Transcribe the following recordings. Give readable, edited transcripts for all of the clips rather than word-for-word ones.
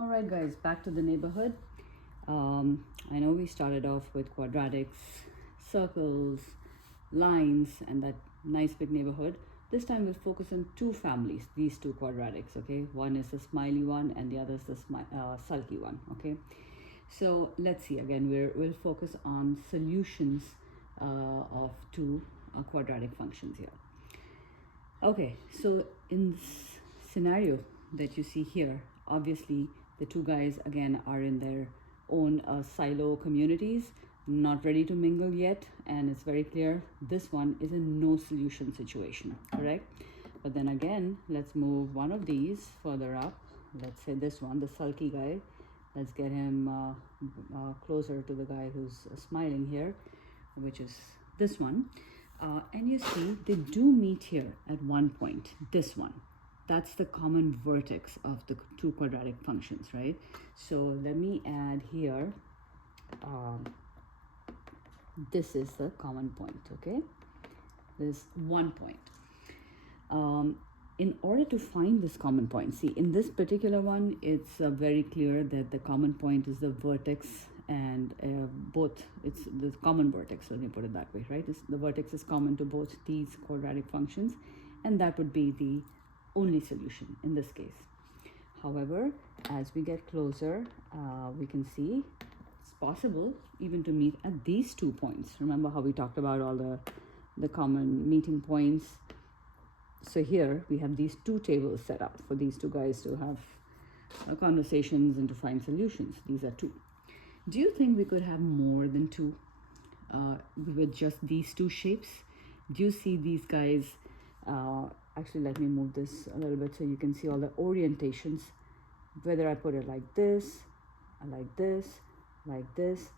All right, guys, back to the neighborhood. I know we started off with quadratics, circles, lines, and that nice big neighborhood. This time we'll focus on two families, these two quadratics, okay? One is the smiley one and the other is the sulky one, okay? So let's see, again, we'll focus on solutions of two quadratic functions here. Okay, so in this scenario that you see here, obviously the two guys again are in their own silo communities, not ready to mingle yet, and it's very clear this one is a no solution situation, correct? But then again, let's move one of these further up. Let's say this one, the sulky guy. Let's get him closer to the guy who's smiling here, which is this one. And you see they do meet here at one point, this one. That's the common vertex of the two quadratic functions, right? So let me add here, this is the common point, okay? This 1 point. In order to find this common point, see in this particular one, it's very clear that the common point is the vertex and it's the common vertex, let me put it that way, right? The vertex is common to both these quadratic functions, and that would be the only solution in this case. However, as we get closer, we can see it's possible even to meet at these 2 points. Remember how we talked about all the common meeting points? So here we have these two tables set up for these two guys to have conversations and to find solutions. These are two. Do you think we could have more than two with just these two shapes? Do you see these guys? Actually, let me move this a little bit so you can see all the orientations. Whether I put it like this, like this,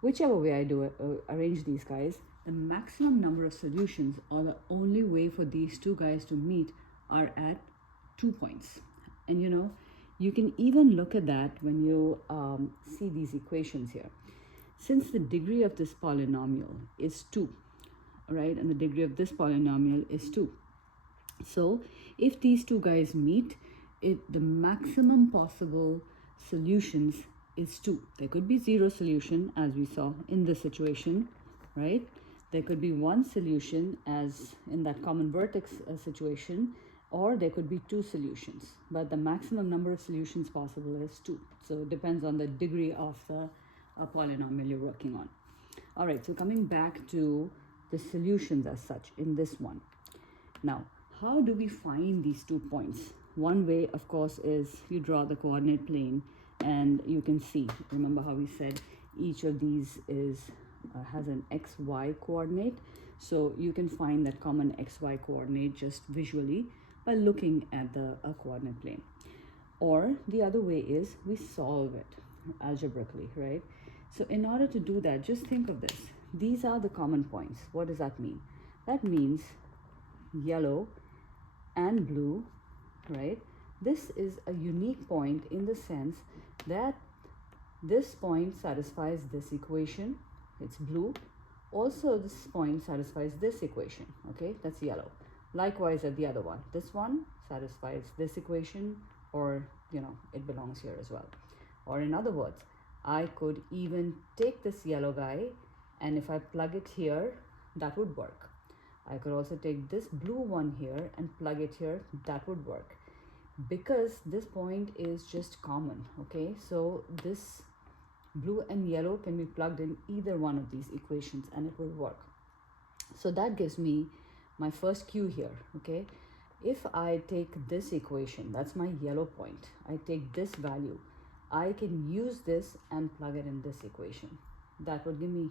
whichever way I do it, arrange these guys, the maximum number of solutions, or the only way for these two guys to meet, are at 2 points. And you know, you can even look at that when you see these equations here. Since the degree of this polynomial is 2, right, and the degree of this polynomial is 2. So if these two guys meet, the maximum possible solutions is 2. There could be 0 solution, as we saw in this situation, right? There could be 1 solution, as in that common vertex situation, or there could be 2 solutions. But the maximum number of solutions possible is 2. So it depends on the degree of the polynomial you're working on. All right, so coming back to the solutions as such in this one. Now, how do we find these 2 points? One way, of course, is you draw the coordinate plane and you can see, remember how we said each of these has an xy coordinate. So you can find that common xy coordinate just visually by looking at the coordinate plane. Or the other way is we solve it algebraically, right? So in order to do that, just think of this. These are the common points. What does that mean? That means yellow and blue, right? This is a unique point in the sense that this point satisfies this equation. It's blue. Also, this point satisfies this equation, okay? That's yellow. Likewise at the other one. This one satisfies this equation, or, you know, it belongs here as well. Or in other words, I could even take this yellow guy, and if I plug it here, that would work. I could also take this blue one here and plug it here, that would work. Because this point is just common, okay? So this blue and yellow can be plugged in either one of these equations and it will work. So that gives me my first cue here, okay? If I take this equation, that's my yellow point, I take this value, I can use this and plug it in this equation. That would give me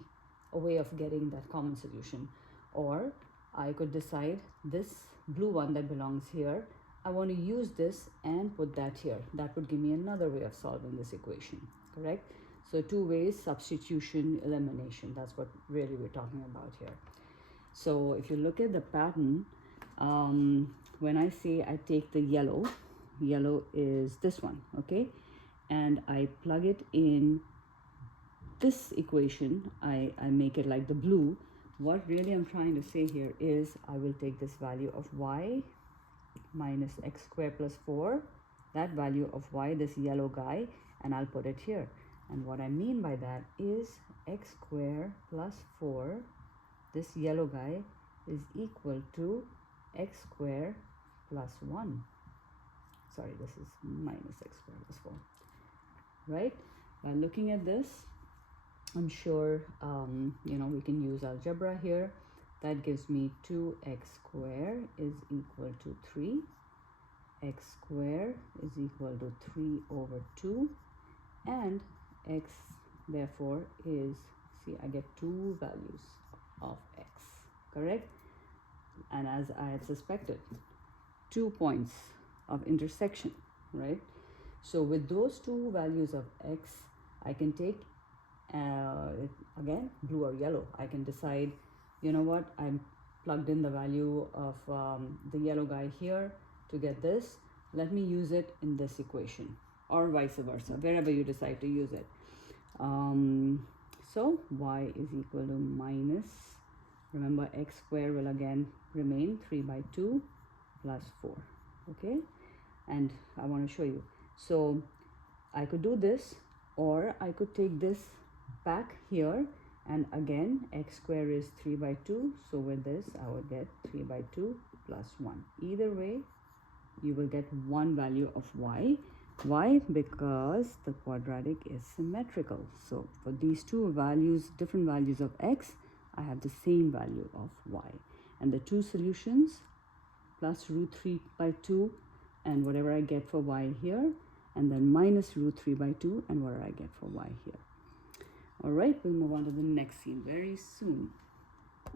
a way of getting that common solution. Or I could decide this blue one that belongs here, I want to use this and put that here. That would give me another way of solving this equation, correct? So 2 ways, substitution, elimination. That's what really we're talking about here. So if you look at the pattern, when I say I take the yellow is this one, okay? And I plug it in this equation, I make it like the blue. What really I'm trying to say here is I will take this value of y minus x squared plus 4 that value of y, this yellow guy, and I'll put it here. And what I mean by that is x squared plus 4, this yellow guy, is equal to x squared plus 1. Sorry, this is minus x squared plus 4, right? By looking at this, I'm sure, we can use algebra here. That gives me 2x squared is equal to 3. X squared is equal to 3 over 2. And x, therefore, is, see, I get two values of x, correct? And as I had suspected, 2 points of intersection, right? So with those two values of x, I can take, again, blue or yellow. I can decide, you know what, I'm plugged in the value of the yellow guy here to get this. Let me use it in this equation, or vice versa, wherever you decide to use it. So y is equal to minus, remember x squared will again remain 3 by 2 plus 4, okay? And I want to show you. So I could do this, or I could take this back here, and again x squared is 3 by 2, so with this I would get 3 by 2 plus 1. Either way, you will get one value of y. Why? Because the quadratic is symmetrical. So for these two values, different values of x, I have the same value of y. And the two solutions, plus root 3 by 2 and whatever I get for y here, and then minus root 3 by 2 and whatever I get for y here. All right, we'll move on to the next scene very soon.